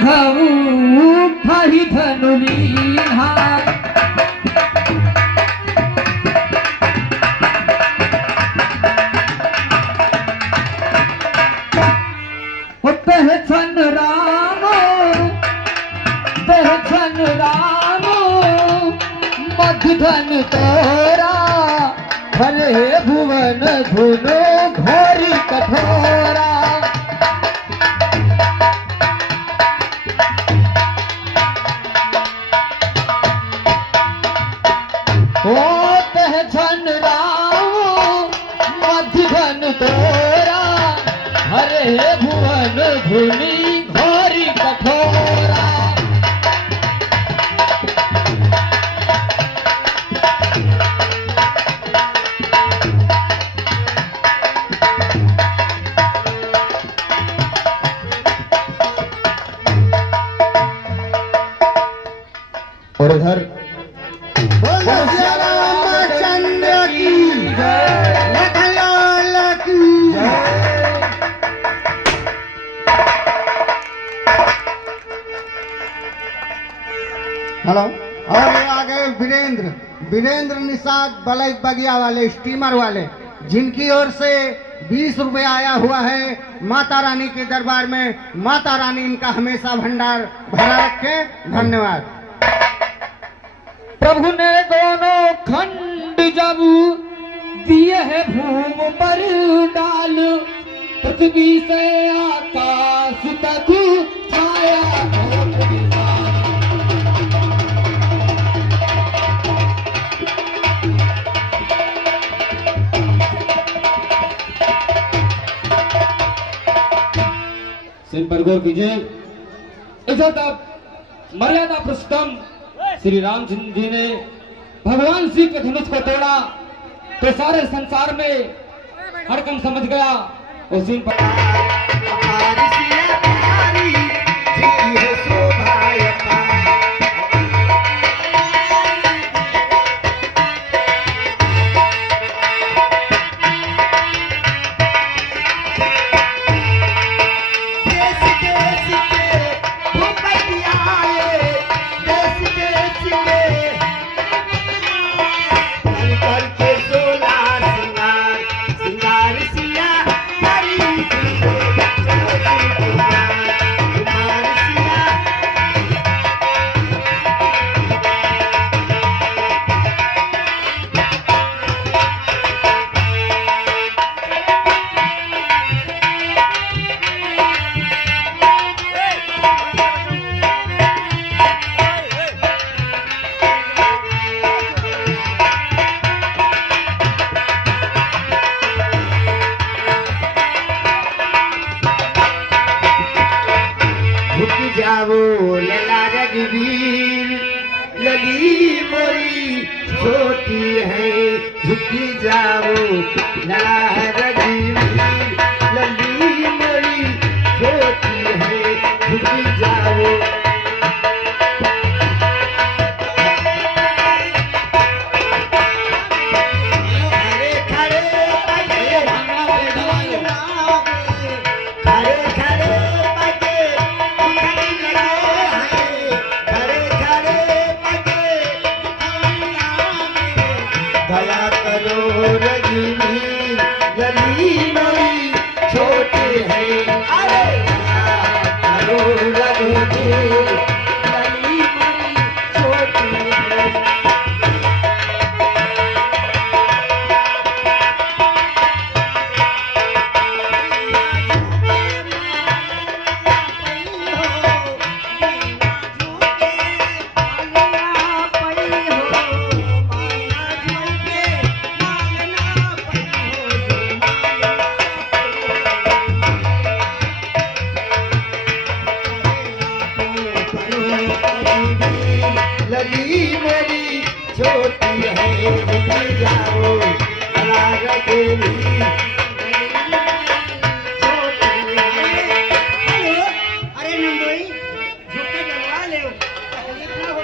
घऊ फाही धनुली हार पहचान राम मधुधन तोरा भले भुवन धुनो घोरी कठोरा ओ पहचान राम मधुधन तोरा भले भुवन धुनी घोरी कठोरा और इधर रामचंद्र की लखनलाल की हेलो। और ये आ गए वीरेंद्र निषाद बलई बगिया वाले स्टीमर वाले, जिनकी ओर से 20 रुपये आया हुआ है माता रानी के दरबार में। माता रानी इनका हमेशा भंडार भरा रखे। धन्यवाद। प्रभु ने दोनों खंड जब दिए है भूम पर डाल, पृथ्वी से आकाश तक छाया सिर पर गौर कीजिए। इज्जत अब मर्यादा पुरुषोत्तम श्री रामचंद्र जी ने भगवान श्री के धनुष को तोड़ा तो सारे संसार में हड़कम समझ गया। उसी पर लला रघुवीर लली मोरी छोटी है, झुकी जाओ लला रघुवीर लली मोरी छोटी है, झुकी जाओ। दया करो रघुवीर लली मोरी छोटी है, अरे दया करो रघुवीर लली मोरी छोटी है। लली मेरी छोटी है, झुक जाओ लला रघुवीर। अरे नंदोई झुक के जलवा ले, तकलीफ ना हो।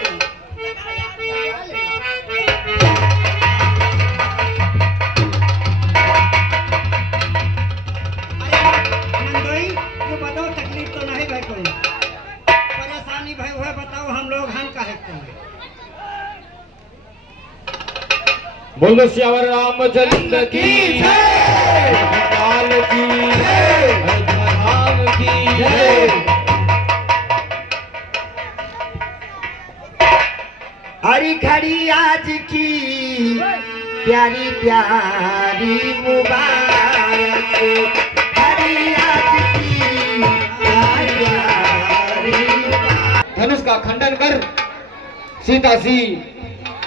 अरे नंदोई, ये बताओ तकलीफ तो नहीं भाई कोई? बोलो श्यावर रामचंद्र की जय, लाल की जय, राम की जय। हरी खड़ी आज की प्यारी प्यारी मुबारक, हरी आज की प्यारी प्यारी। धनुष का खंडन कर सीता सी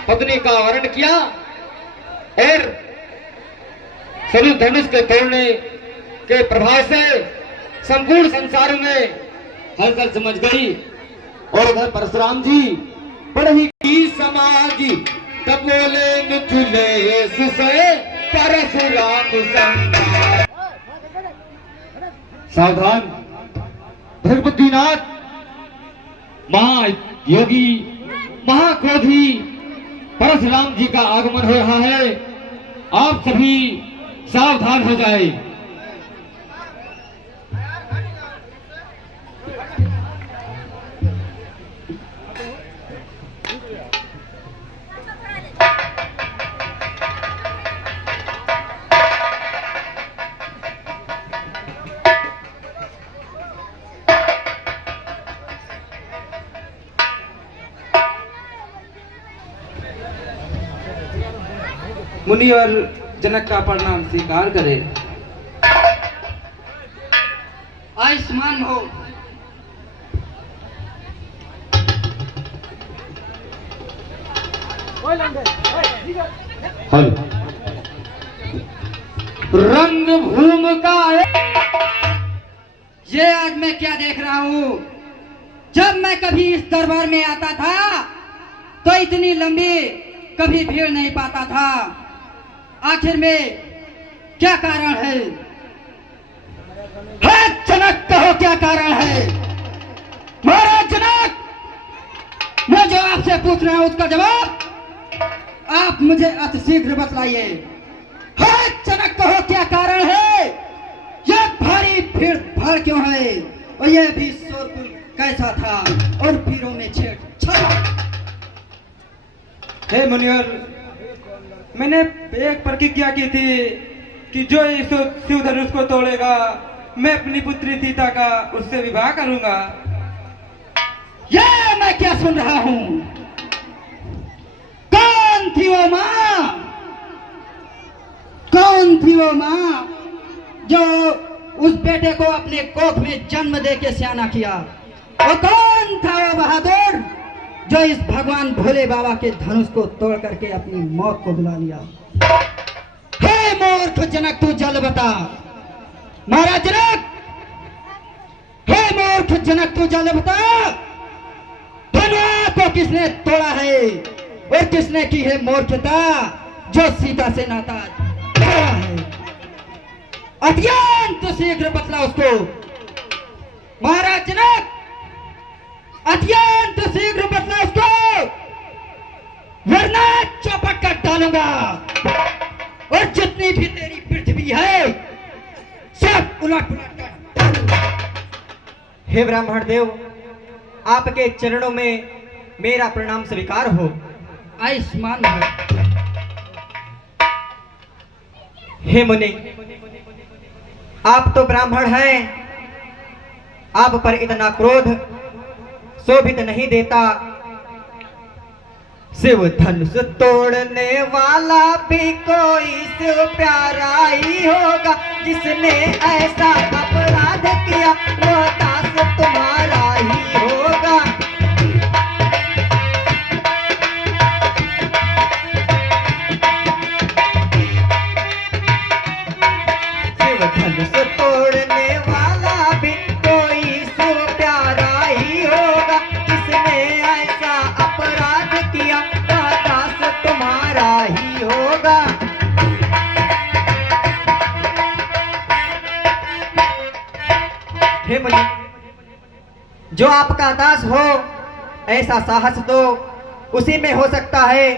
पत्नी का वर्ण किया और सभी धनुष के तोड़ने के प्रभाव से संपूर्ण संसार में हलचल समझ गई। और उधर परशुराम जी पढ़ी की समाजी तब बोले मिथुले सुसे परशुराम संहार। सावधान भगवतीनाथ महायोगी महाक्रोधी परशुराम जी का आगमन हो रहा है, आप सभी सावधान हो जाए। मुनि और जनक का प्रणाम स्वीकार करे। आयुष्मान हो। रंग भूमि का है। ये आज मैं क्या देख रहा हूँ? जब मैं कभी इस दरबार में आता था तो इतनी लंबी कभी भीड़ नहीं पाता था। आखिर में क्या कारण है? जनक कहो क्या कारण है? महाराज जनक, मैं जो आपसे पूछ रहा हूं उसका जवाब आप मुझे अतिशीघ्र बतलाइए। जनक कहो क्या कारण है? यह भारी भीड़ भाड़ क्यों है? और यह भी शोरगुल कैसा था? और वीरों में छेड़छाड़। हे मुनिवर, मैंने एक प्रतिज्ञा की थी कि जो इस शिव धनुष को तोड़ेगा मैं अपनी पुत्री सीता का उससे विवाह करूंगा। ये मैं क्या सुन रहा हूं? कौन थी वो मां? कौन थी वो मां जो उस बेटे को अपने कोख में जन्म दे के सियाना किया? और कौन था वो बहादुर जो इस भगवान भोले बाबा के धनुष को तोड़ करके अपनी मौत को बुला लिया? हे मूर्ख जनक, तू जल बता। महाराज जनक, हे मूर्ख जनक, तू जल बता। धनुष को किसने तोड़ा है और किसने की है मूर्खता जो सीता से नाता तोड़ा है? अत्यंत शीघ्र बतला उसको। महाराज जनक, अत्यंत शीघ्र बतला उसको, वरना चौपट कर डालूंगा और जितनी भी तेरी पृथ्वी है सब उलट पुलट कर। हे ब्राह्मण देव, आपके चरणों में मेरा प्रणाम स्वीकार हो। आयुष्मान हो। हे मुनि, आप तो ब्राह्मण हैं, आप पर इतना क्रोध शोभित नहीं देता। शिव धनुष तोड़ने वाला भी कोई शिव प्यारा ही होगा। जिसने ऐसा अपराध किया वो दास तुम्हारा ही होगा। शिव धनुष तोड़ने वाला भी कोई शिव प्यारा ही होगा। जिसने ऐसा अपराध किया वह दास तुम्हारा ही होगा। हे मुनि, जो आपका दास हो ऐसा साहस तो उसी में हो सकता है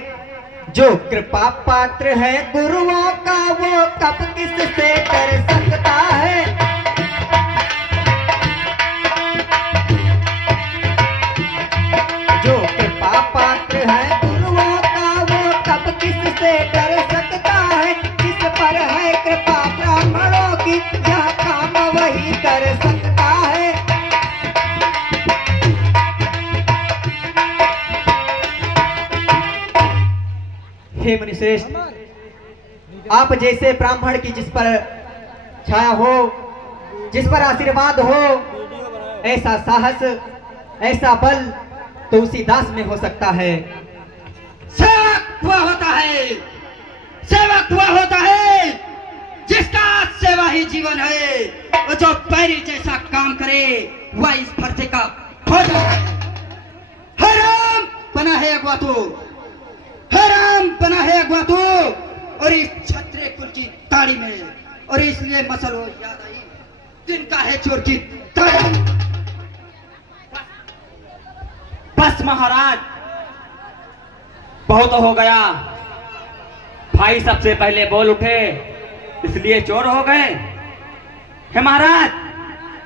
जो कृपा पात्र है गुरुओं का। वो कब किससे डर सकता है? जो कृपा पात्र है गुरुओं का वो कब किससे डर हे मुनिश्रेष्ठ, आप जैसे ब्राह्मण की जिस पर छाया हो, जिस पर आशीर्वाद हो, ऐसा साहस, ऐसा बल तो उसी दास में हो सकता है। सेवक वह होता है, सेवक वह होता है जिसका सेवा ही जीवन है, और जो पैरी जैसा काम करे वह इस फरसे का भोजन है। हराम बना है अगवा तू, हराम बना है अगवा तू, और इस छत्रे कुल की ताड़ी में, और इसलिए मसल हो याद आई तिनका है चोर की ताड़ी। बस महाराज, बहुत हो गया। भाई सबसे पहले बोल उठे, इसलिए चोर हो गए। हे महाराज,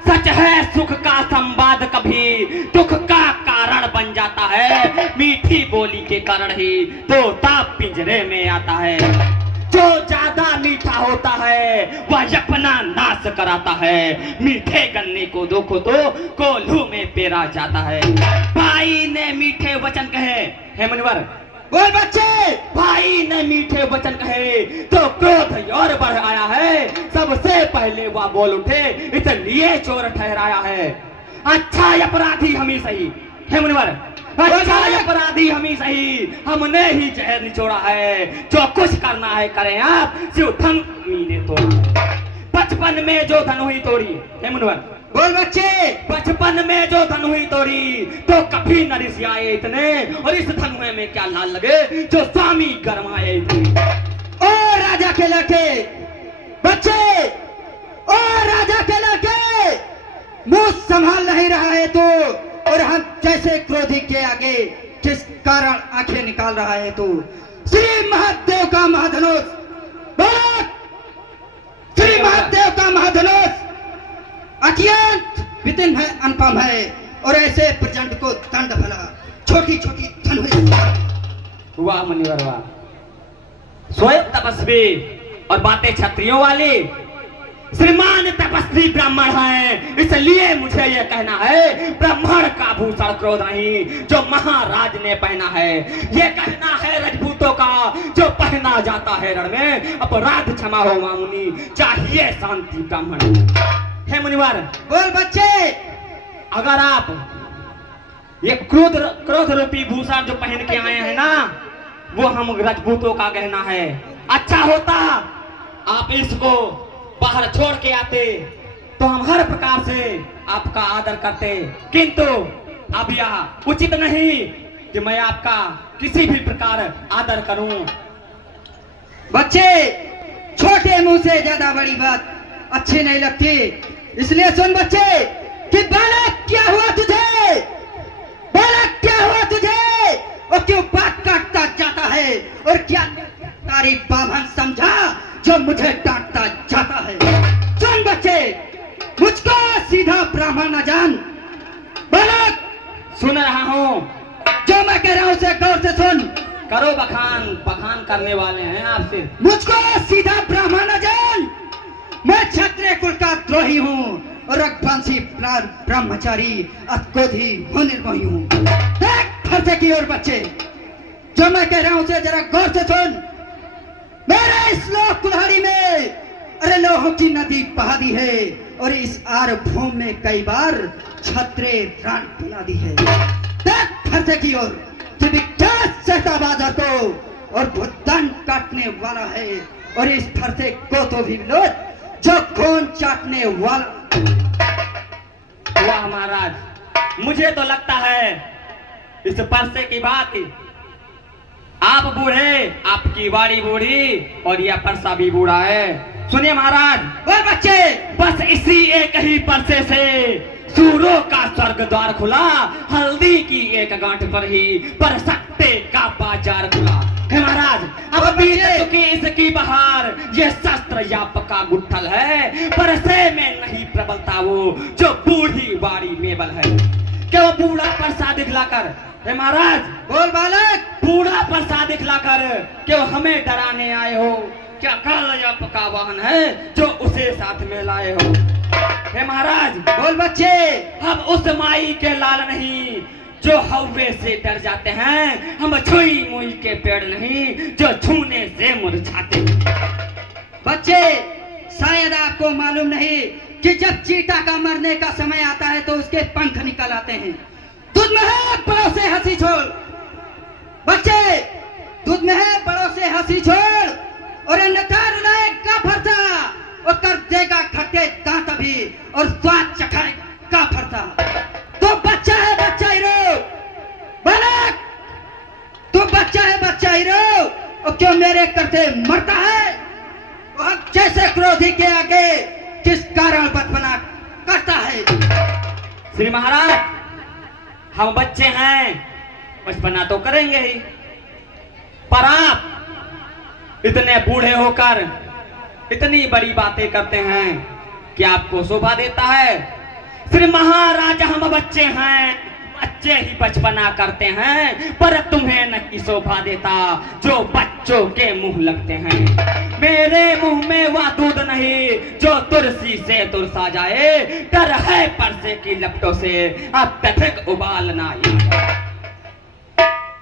सच है सुख का संवाद कभी दुख का कारण बन जाता है। मीठी बोली के कारण ही तोता पिंजरे में आता है। जो ज्यादा मीठा होता है वह अपना नाश कराता है। मीठे गन्ने को देखो तो कोल्हू में पेरा जाता है। भाई ने मीठे वचन कहे, हे मुनिवर बोल बच्चे, भाई ने मीठे वचन कहे तो क्रोध और बढ़ आया है। सबसे पहले वह बोल उठे, इसलिए चोर ठहराया है। अच्छा अपराधी हम ही सही, हे मुनिवर, अच्छा अपराधी हम ही सही, हमने ही जहर निचोड़ा है। जो कुछ करना है करें आप, शिवधन मीने तोड़ा। बचपन में जो धन हुई तोड़ी, हे मुनिवर बोल बच्चे, बचपन में जो धन हुई तोड़ी तो कभी न रिसियाए इतने, और इस धनुए में क्या लाल लगे जो स्वामी गरमाए इतने। ओ राजा के लड़के बच्चे, ओ राजा के लड़के, मुंह संभाल नहीं रहा है तू, और हम जैसे क्रोधी के आगे किस कारण आंखें निकाल रहा है तू। श्री महादेव का महाधनुष, बोल, श्री महादेव का महाधनुष अत्यंत विपिन है, अनुपम है, और ऐसे प्रचंड को दंड भला छोटी छोटी धनुष। वाह मुनिवर वाह, स्वयं तपस्वी और बातें क्षत्रियों वाली। श्रीमान तपस्वी ब्राह्मण हैं, इसलिए मुझे यह कहना है ब्राह्मण का भूषण क्रोध नहीं जो महाराज ने पहना है। यह कहना है राजपूतों का जो पहना जाता है रण में। अपराध क्षमा हो मामुनि, चाहिए शांति ब्राह्मण। हे मुनिवर, बोल बच्चे, अगर आप ये क्रोध रूपी भूषण जो पहन के आए हैं ना, वो हम राजपूतों का कहना है। अच्छा होता आप इसको बाहर छोड़ के आते तो हम हर प्रकार से आपका आदर करते, किंतु अब यह उचित नहीं कि मैं आपका किसी भी प्रकार आदर करूं। बच्चे, छोटे मुंह से ज्यादा बड़ी बात अच्छी नहीं लगती, इसलिए सुन बच्चे कि बालक क्या हुआ तुझे, बालक क्या हुआ तुझे, और क्यों बात काटता जाता है, और क्या तारी बाभन समझा जो मुझे डांटता जाता है। सुन बच्चे, मुझको सीधा ब्राह्मण न जान। बालक, सुन रहा हूं, जो मैं कह रहा हूं उसे गौर से सुन। करो बखान, बखान करने वाले हैं आपसे। मुझको सीधा ब्राह्मण न जान। मैं क्षत्रिय कुल का द्रोही हूँ, और रघुवंशी ब्रह्मचारी अतकोधी हूँ, निर्मोही हूँ। देख फरसे की ओर बच्चे, जो मैं कह रहा हूँ उसे जरा गौर से सुन। मेरे इस लोक कुल्हाड़ी में अरे लोहों की नदी बहा दी है, और इस आर भूमि में कई बार छत्रे रण बना दी है। देख फरसे की ओर, सहता बाजार को और भुदन काटने वाला है, और इस फरसे को तो भी विरोध जो खून चाटने वाला। वाह महाराज, मुझे तो लगता है इस परसे की बात, आप बूढ़े, आपकी वाड़ी बूढ़ी, और यह परसा भी बूढ़ा है। सुनिए महाराज, बोल बच्चे, बस इसी एक ही परसे से सूरों का स्वर्ग द्वार खुला। हल्दी की एक गांठ पर ही पर सकते का बाजार खुला। हे महाराज, अब बीत चुकी इसकी बहार, ये शस्त्र याप का गुट्ठल है। परसे में नहीं प्रबलता वो जो बूढ़ी बाड़ी में बल है। क्या वो बूढ़ा परसा दिखलाकर, हे महाराज, बोल बालक, बूढ़ा परसा दिखलाकर क्यों हमें डराने आए हो? क्या काल याप का वाहन है जो उसे साथ में लाए हो? हे महाराज, बोल बच्चे, हम उस माई के लाल नहीं जो हवे से डर जाते हैं, हम छुई मुई के पेड़ नहीं जो छूने से मुरझाते। बच्चे, शायद आपको मालूम नहीं कि जब चीता का मरने का समय आता है तो उसके पंख निकल आते हैं। तुझ में है बड़ों से हंसी छोड़ बच्चे, तुझ में है बड़ों से हंसी छोड़ और नकार लाएगा फरता और कर देगा खट्टे दांत अभी और स्वाद चखाएगा फरता। तो बच्चा है बच्चा हीरो बालक, तू बच्चा है बच्चा हीरो और क्यों मेरे करते मरता है? और जैसे क्रोधी के आगे किस कारण बचपना करता है? श्री महाराज, हम बच्चे हैं, बचपना तो करेंगे ही, पर आप इतने बूढ़े होकर इतनी बड़ी बातें करते हैं कि आपको शोभा देता है? श्री महाराज, हम बच्चे हैं, बच्चे ही बचपना करते हैं, पर तुम्हें न की शोभा देता जो बच्चों के मुंह लगते हैं। मेरे मुंह में वह दूध नहीं जो तुलसी से तुरसा जाए, डर है परसे की लपटों से अत्यधिक उबालना ही।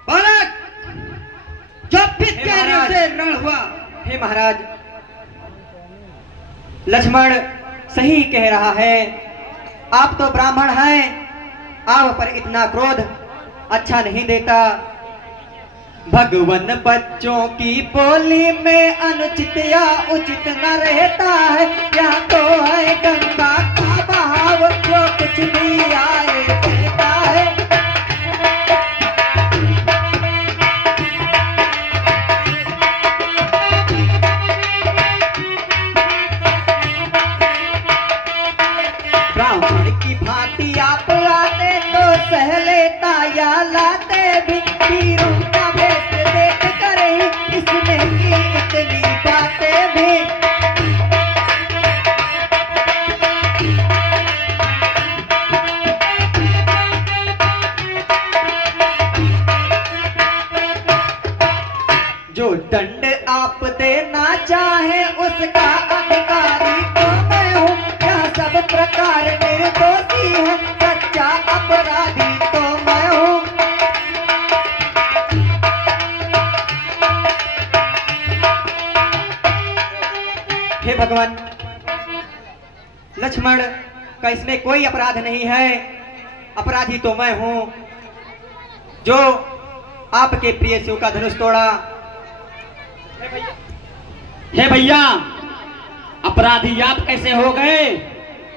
बालक, जो पित्त से रण हुआ। हे महाराज, लक्ष्मण सही कह रहा है। आप तो ब्राह्मण हैं, आप पर इतना क्रोध अच्छा नहीं देता। भगवान बच्चों की बोली में अनुचित या उचित न रहता है। यह तो है गंगा का बहाव जो कुछ भी आए कहता है। ब्राह्मण की भांति आप आते तो सह लेता या लाते भी, पीरों का भेष देख कर ही इसने की इतनी बातें भी। जो दंड आप देना चाहे उसका अधिकारी तो मैं हूँ। यह सब प्रकार निर्दोषी है, सच्चा अपराधी तो मैं हूँ। हे भगवान, लक्ष्मण का इसमें कोई अपराध नहीं है, अपराधी तो मैं हूँ जो आपके प्रिय शिव का धनुष तोड़ा। हे भैया, अपराधी आप कैसे हो गए?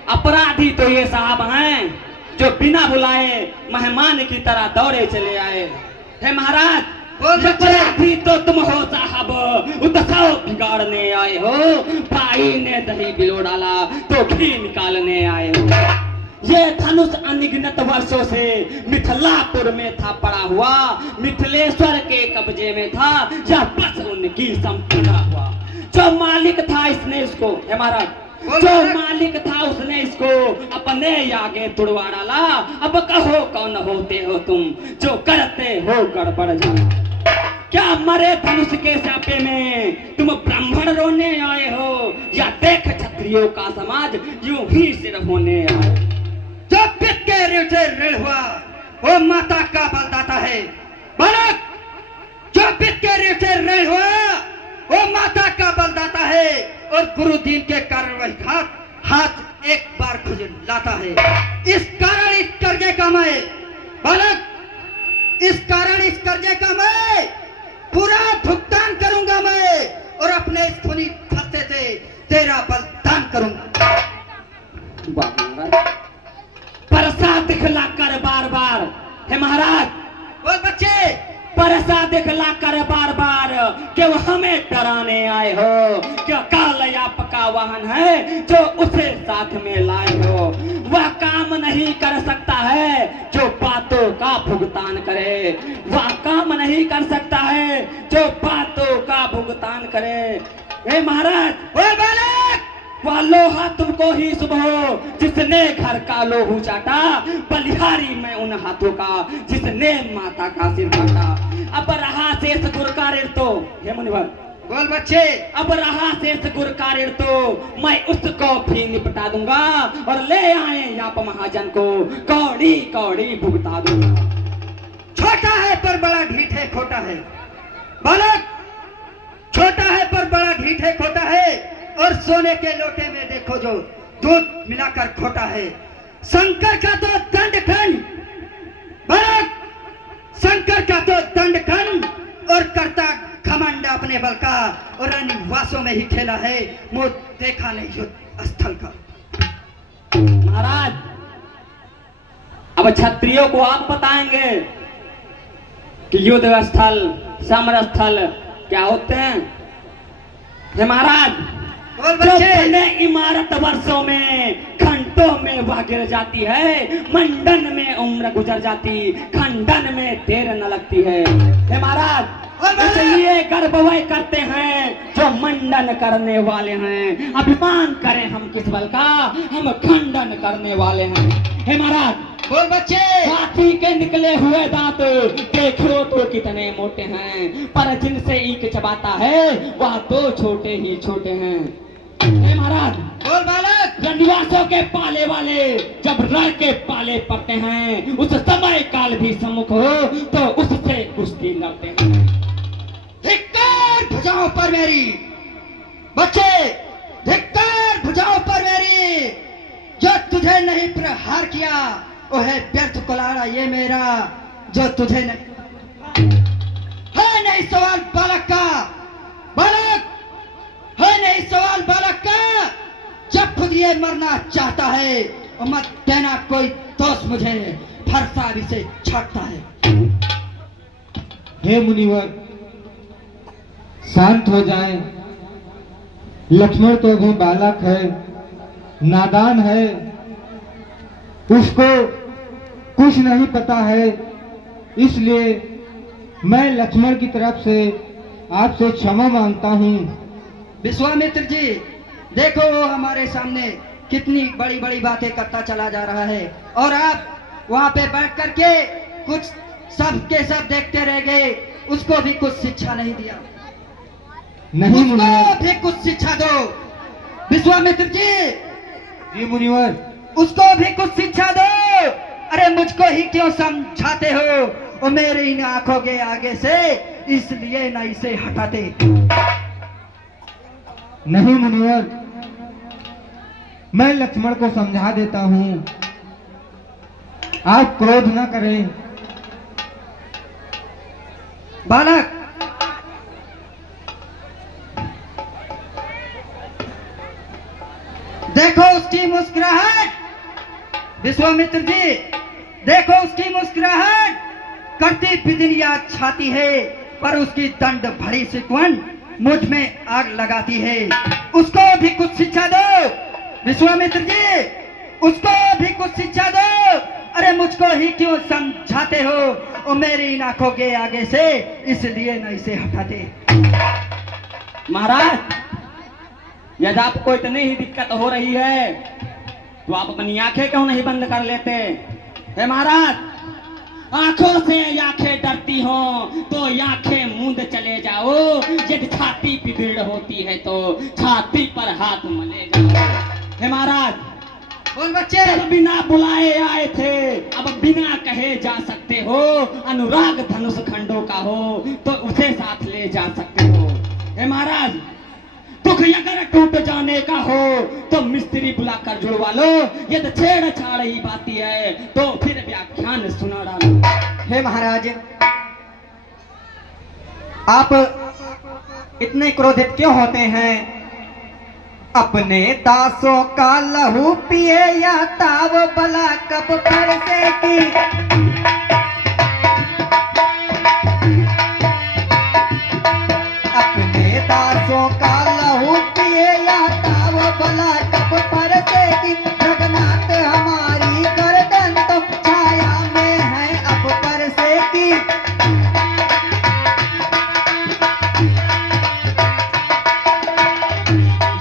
अपराधी तो ये साहब हैं जो बिना बुलाए मेहमान की तरह दौड़े चले आए। हे महाराज, अपराधी तो तुम हो साहब, उत्सव बिगाड़ने आए हो। भाई ने दही बिलो डाला तो घी निकालने आए हो। ये धनुष अनगिनत वर्षों से मिथिलापुर में था पड़ा हुआ, मिथिलेश्वर के कब्जे में था, यह बस उनकी संपदा हुआ। जो मालिक था इसने इसको, हे महाराज, जो मालिक था उसने इसको अपने आगे तुड़वा डाला। अब कहो कौन होते हो तुम जो करते हो गड़बड़ जाना? क्या मरे धनुष के सापे में तुम ब्राह्मण रोने आए हो या देख क्षत्रियों का समाज यूं ही सिर होने आए? जो पित्त के ऋण से ऋण हुआ वो माता का बलदाता है। बालक, जो पित्त के ऋण से ऋण हुआ वो माता का बलदाता है और गुरु दीन के कारण वही हाथ एक बार खुजलाता है। इस कारण इस कर्जे का मैं, बालक, इस कारण इस कर्जे का मैं पूरा भुगतान करूंगा मैं और अपने इस खूनी फंसे से तेरा बलिदान करूंगा। परसा दिखलाकर बार बार, हे महाराज, बोल बच्चे, परसा दिखलाकर बार बार क्यों हमें डराने आए हो? क्या काल आपका वाहन है जो उसे साथ में लाए हो? वह काम नहीं कर सकता है जो बातों का भुगतान करे, वह काम नहीं कर सकता है जो बातों का भुगतान करे। हे महाराज, बोल बालक, वह लोहा तुमको ही शुभ हो जिसने घर का लोहू चाटा, बलिहारी में उन हाथों का जिसने माता का सिर काटा। अब रहा शेष गुर का ऋण तो, हे मुनिवर, बोल बच्चे, अब रहा शेष गुर का ऋण तो मैं उसको भी निपटा दूंगा और ले आए आप महाजन को कौड़ी कौड़ी भुगता दूंगा। छोटा है पर बड़ा ढीठ है, खोटा है। बालक छोटा है पर बड़ा ढीठ है, खोटा है। और सोने के लोटे में देखो जो दूध मिलाकर खोटा है। शंकर का तो दंड खंड, बालक शंकर का तो दंड खंड, और करता घमंड अपने बल का, और रनिवासों में ही खेला है, मुंह देखा नहीं युद्ध स्थल का। महाराज, अब क्षत्रियों को आप बताएंगे कि युद्ध स्थल, समर स्थल क्या होते हैं। हे महाराज, बोल जो बच्चे। बने इमारत वर्षों में, घंटों में वह गिर जाती है, मंडन में उम्र गुजर जाती, खंडन में देर न लगती है। हे महाराज, इसलिए गर्व वह करते हैं जो मंडन करने वाले हैं। अभिमान करें हम किस बल का, हम खंडन करने वाले हैं। हे महाराज, बोल बच्चे। हाथी के निकले हुए दांत देखो तो कितने मोटे हैं, पर जिनसे ईक चबाता है वह तो छोटे ही छोटे हैं। हे महाराज, बोल बालक। रनिवासों के पाले वाले जब रण के पाले पड़ते हैं, उस समय काल भी सम्मुख हो तो उससे कुश्ती लड़ते हैं। धिक्कार भुजाओं पर मेरी, बच्चे धिक्कार भुजाओं पर मेरी। जो तुझे नहीं प्रहार किया वो है व्यर्थ कुलाड़ा ये मेरा, जो तुझे नहीं है नहीं सवाल बालक का, बालक है नहीं सवाल बालक का। जब खुद ये मरना चाहता है और मत देना कोई दोस्त मुझे, फरसा भी से छाटता है। हे मुनिवर, शांत हो जाएं। लक्ष्मण तो अभी बालक है, नादान है, उसको कुछ नहीं पता है। इसलिए मैं लक्ष्मण की तरफ से आपसे क्षमा मांगता हूँ। विश्वामित्र जी, देखो वो हमारे सामने कितनी बड़ी बड़ी बातें करता चला जा रहा है, और आप वहाँ पे बैठ करके कुछ सब के सब देखते रह गए। उसको भी कुछ शिक्षा नहीं दिया। नहीं मुनिवर। उसको भी कुछ शिक्षा दो विश्वामित्र जी, जी मुनिवर। उसको भी कुछ शिक्षा दो। अरे मुझको ही क्यों समझाते हो, और मेरे इन आंखों के आगे से इसलिए न इसे हटाते। नहीं मुनिवर, मैं लक्ष्मण को समझा देता हूँ, आप क्रोध न करें। बालक देखो उसकी मुस्कुराहट, विश्वामित्र जी देखो उसकी मुस्कुराहट, करती बिदनिया छाती है, पर उसकी दंड भरी सिकवन मुझ में आग लगाती है। उसको भी कुछ शिक्षा दो विश्वामित्र जी, उसको भी कुछ शिक्षा दो। अरे मुझको ही क्यों समझाते हो, और मेरी इन आंखों के आगे से इसलिए न इसे हटाते। महाराज, यदि आपको इतनी ही दिक्कत हो रही है तो आप अपनी आंखें क्यों नहीं बंद कर लेते। हे महाराज, आंखों से आंखें डरती हो तो आंखें मूंद चले जाओ। यदि छाती पिदीड़ होती है तो छाती पर हाथ मले जाओ। हे महाराज, बोल बच्चे। अब बिना बुलाए आए थे, अब बिना कहे जा सकते हो। अनुराग धनुष खंडों का हो तो उसे साथ ले जा सकते हो। हे महाराज, दुख अगर टूट जाने का हो तो मिस्त्री बुलाकर जुड़वा लो। यदि छेड़छाड़ ही बाती है तो फिर व्याख्यान सुना डालो। हे महाराज, आप इतने क्रोधित क्यों होते हैं। अपने दासों का लहू पिए या ताव बला कब पर से की। अपने दासों का लहू पिए या ताव बला कब पर से की। जगन्नाथ हमारी गर्दन तो छाया में है अब पर से की।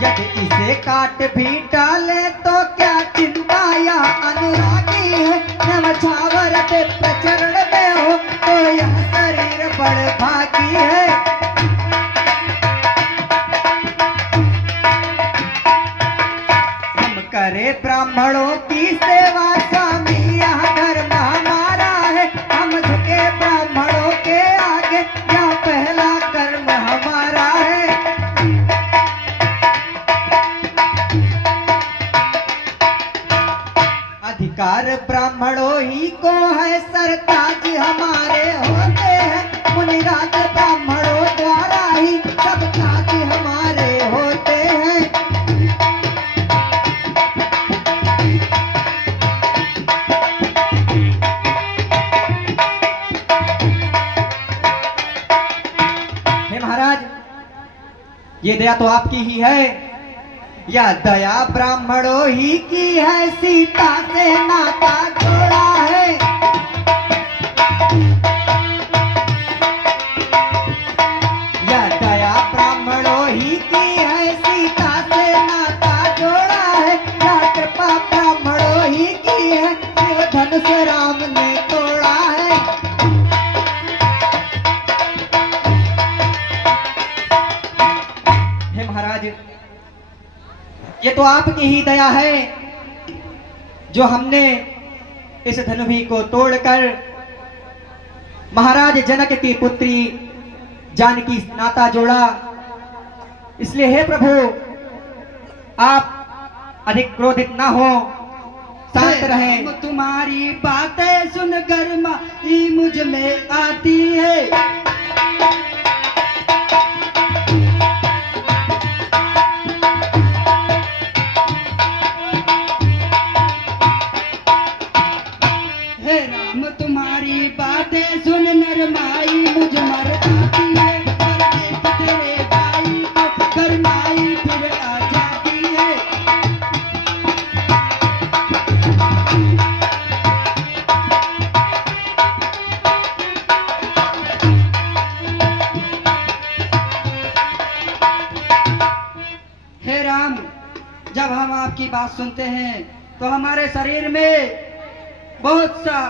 यदि इसे काट भी डाले तो क्या चिंता, यह अनुरागी है। नवछावर पे प्रचरण में हो तो यह शरीर बड़ भागी है। हम करे ब्राह्मणों की सेवा, स्वामी यह धर्म हमारा है। हम झुके ब्राह्मण ताज हमारे होते हैं, मुनिराज ब्राह्मणों द्वारा ही सब ताज हमारे होते हैं। हे महाराज, ये दया तो आपकी ही है, या दया ब्राह्मणों ही की है, सीता से नाता जोड़ा है। या दया ब्राह्मणों ही की है, सीता से नाता जोड़ा है। या कृपा ब्राह्मणों ही की है, शिव धनुष राम ने तोड़ा है। हे महाराज, ये तो आपकी ही दया है जो हमने इस धनुभी को तोड़कर महाराज जनक की पुत्री जानकी से नाता जोड़ा। इसलिए हे प्रभु, आप अधिक क्रोधित ना हो, शांत रहें। तुम्हारी बातें सुनकर माई मुझ में आती है। हे राम, तुम्हारी बातें सुन नरमाई मुझ मर आती है। पर देख तेरे भाई को गरमाई फिर आ जाती है। हे राम, जब हम आपकी बात सुनते हैं तो हमारे शरीर में बहुत सा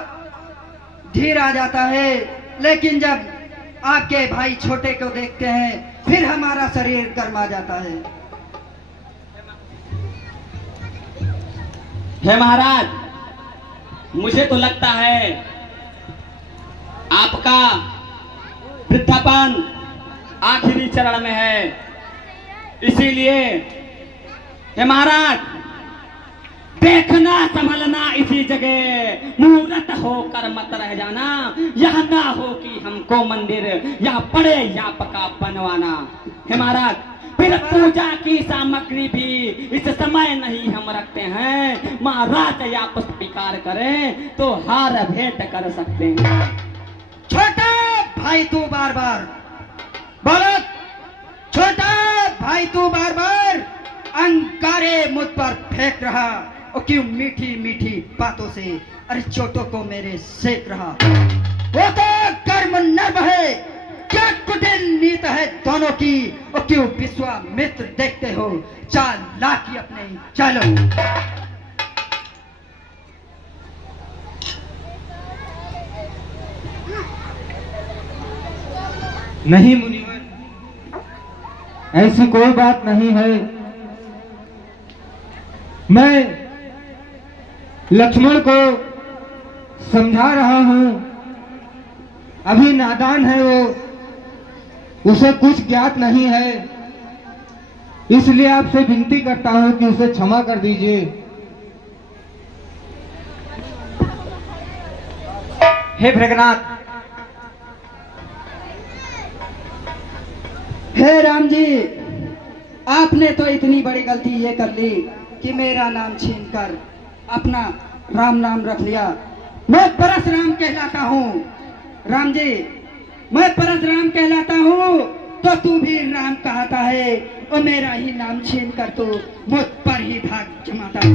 धीर आ जाता है, लेकिन जब आपके भाई छोटे को देखते हैं फिर हमारा शरीर गर्मा जाता है। हे महाराज, मुझे तो लगता है आपका वृद्धापन आखिरी चरण में है, इसीलिए हे महाराज, देखना संभलना इसी जगह, मूर्त होकर मत रह जाना। यह ना हो कि हमको मंदिर या पड़े या पका बनवाना। हे महाराज, फिर पूजा की सामग्री भी इस समय नहीं हम रखते हैं। महाराज या पुष्पिकार करें तो हार भेंट कर सकते हैं। छोटा भाई तू बार बार बोलो, छोटा भाई तू बार बार अंगारे मुझ पर फेंक रहा, और क्यों मीठी मीठी बातों से अरे चोटों को मेरे सेक रहा। वो तो कर्म नर्म है, क्या कुटिल नीत है दोनों की, और क्यों विश्वामित्र देखते हो चालाकी अपने। चलो नहीं मुनिवर, ऐसी कोई बात नहीं है। मैं लक्ष्मण को समझा रहा हूं, अभी नादान है वो, उसे कुछ ज्ञात नहीं है, इसलिए आपसे विनती करता हूं कि उसे क्षमा कर दीजिए। हे भृगनाथ, हे राम जी, आपने तो इतनी बड़ी गलती ये कर ली कि मेरा नाम छीनकर अपना राम नाम रख लिया। मैं परशुराम कहलाता हूँ। राम जी, मैं परशुराम कहलाता हूँ तो तू भी राम कहता है, और मेरा ही नाम छीन कर तू मुझ पर ही भाग जमाता है।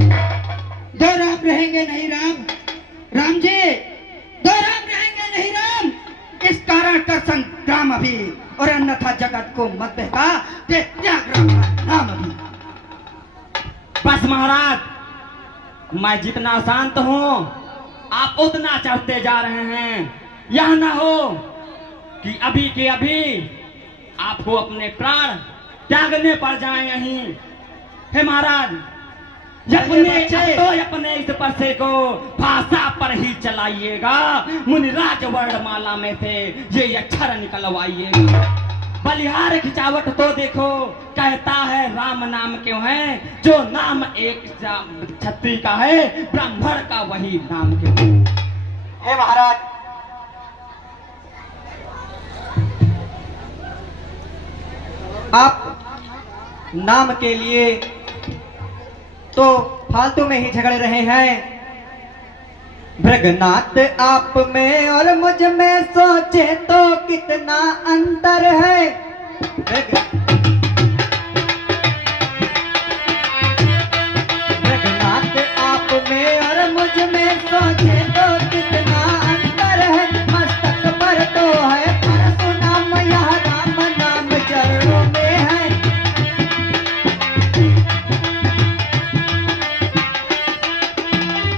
दो राम रहेंगे नहीं राम, राम जी, दो राम रहेंगे नहीं राम। इस कारण कर संग्राम अभी, और अन्यथा जगत को मत बहका दे त्याग राम का नाम अभी। बस महाराज, मैं जितना शांत हूं आप उतना चढ़ते जा रहे हैं। यह ना हो कि अभी के अभी आपको अपने प्राण त्यागने पड़ जाए यहीं। हे महाराज, अपने इस परसे को भाषा पर ही चलाइएगा। मुनिराज वर्णमाला में से ये अक्षर निकलवाइएगा। बलिहार खिंचावट तो देखो, कहता है राम नाम क्यों है, जो नाम एक क्षत्रिय का है ब्राह्मण का वही नाम क्यों है। हे महाराज, आप नाम के लिए तो फालतू में ही झगड़ रहे हैं। भृगनाथ आप में और मुझ में सोचे तो कितना अंतर है। भृगनाथ आप में और मुझ में सोचे तो कितना अंतर है। मस्तक पर तो है परशुराम, यह राम नाम चरणों में है।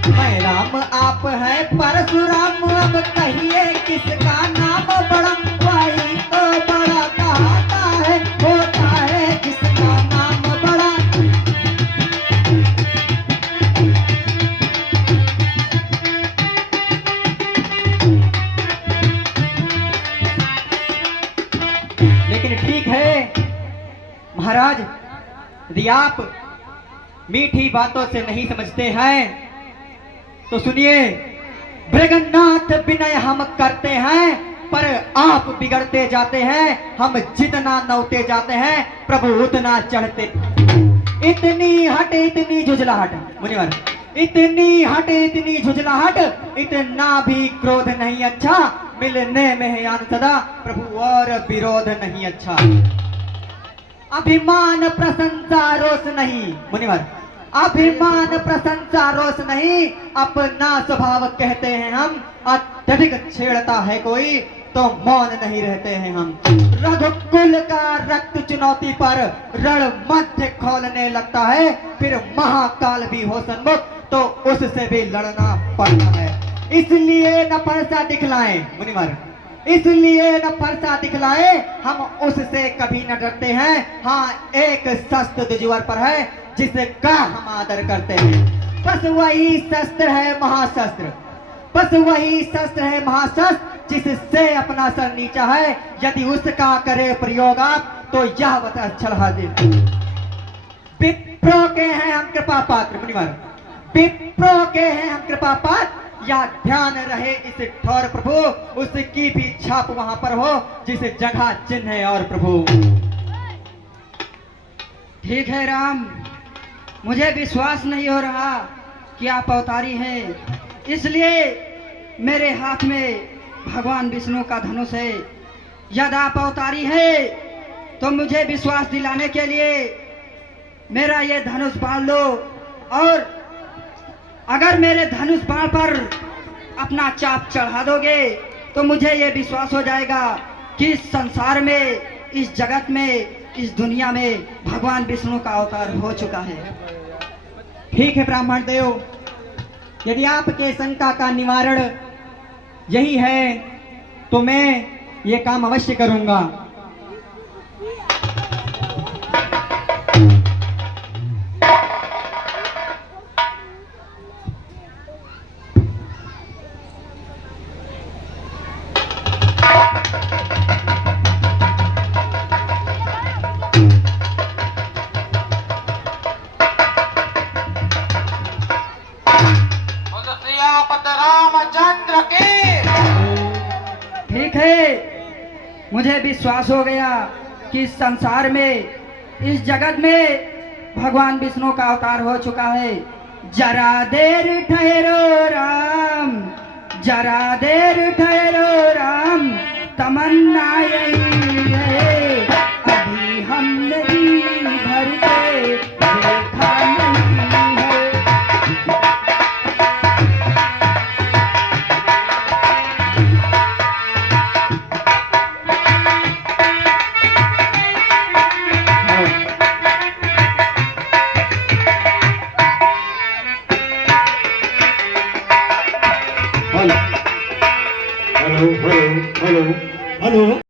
मैं राम आप है परशुराम, अब कहिए किसका नाम बड़ा। वही तो बड़ा कहता है, होता है जिसका नाम बड़ा। लेकिन ठीक है महाराज, यदि आप मीठी बातों से नहीं समझते हैं तो सुनिए। भृगनाथ विनय हम करते हैं पर आप बिगड़ते जाते हैं। हम जितना नौते जाते हैं प्रभु उतना चढ़ते। इतनी हट इतनी झुझलाहट मुनिवर, इतनी हट इतनी झुझलाहट, इतना भी क्रोध नहीं अच्छा। मिलने में है यान सदा प्रभु और विरोध नहीं अच्छा। अभिमान प्रशंसा रोष नहीं मुनिवर, अभिमान प्रशंसा रोष नहीं। अपना स्वभाव कहते हैं हम, अत्यधिक छेड़ता है कोई तो मौन नहीं रहते हैं हम। रघुकुल का रक्त चुनौती पर रण मध्य खोलने लगता है। फिर महाकाल भी हो सन्मुख तो उससे भी लड़ना पड़ता है। इसलिए न फरसा दिखलाएं मुनिवर, इसलिए न फरसा दिखलाए, हम उससे कभी न डरते हैं। हाँ, एक शस्त्र दुजुवर पर है जिसका हम आदर करते हैं। बस वही शस्त्र है महाशस्त्र, बस वही शस्त्र है महाशस्त्र जिससे अपना सर नीचा है। यदि उसका करे प्रयोग आप तो यह बता चढ़ा दे। विप्रो के हैं हम कृपा पात्र मुनिवर, विप्रो के हैं हम कृपा पात्र। या ध्यान रहे इस ठौर प्रभु, उसकी भी छाप वहां पर हो जिस जगह चिन्ह है और प्रभु। ठीक है राम, मुझे विश्वास नहीं हो रहा कि आप अवतारी हैं, इसलिए मेरे हाथ में भगवान विष्णु का धनुष है। यदि आप अवतारी हैं तो मुझे विश्वास दिलाने के लिए मेरा ये धनुष बाण लो, और अगर मेरे धनुष बाण पर अपना चाप चढ़ा दोगे तो मुझे ये विश्वास हो जाएगा कि इस संसार में, इस जगत में, इस दुनिया में भगवान विष्णु का अवतार हो चुका है। ठीक है ब्राह्मण देव, यदि आपके शंका का निवारण यही है तो मैं ये काम अवश्य करूंगा। ठीक है, मुझे विश्वास हो गया कि इस संसार में, इस जगत में भगवान विष्णु का अवतार हो चुका है। जरा देर ठहरो राम, जरा देर ठहरो राम, तमन्ना यही है अभी हमने जी भर के देखा नहीं है। Hello hello hello hello.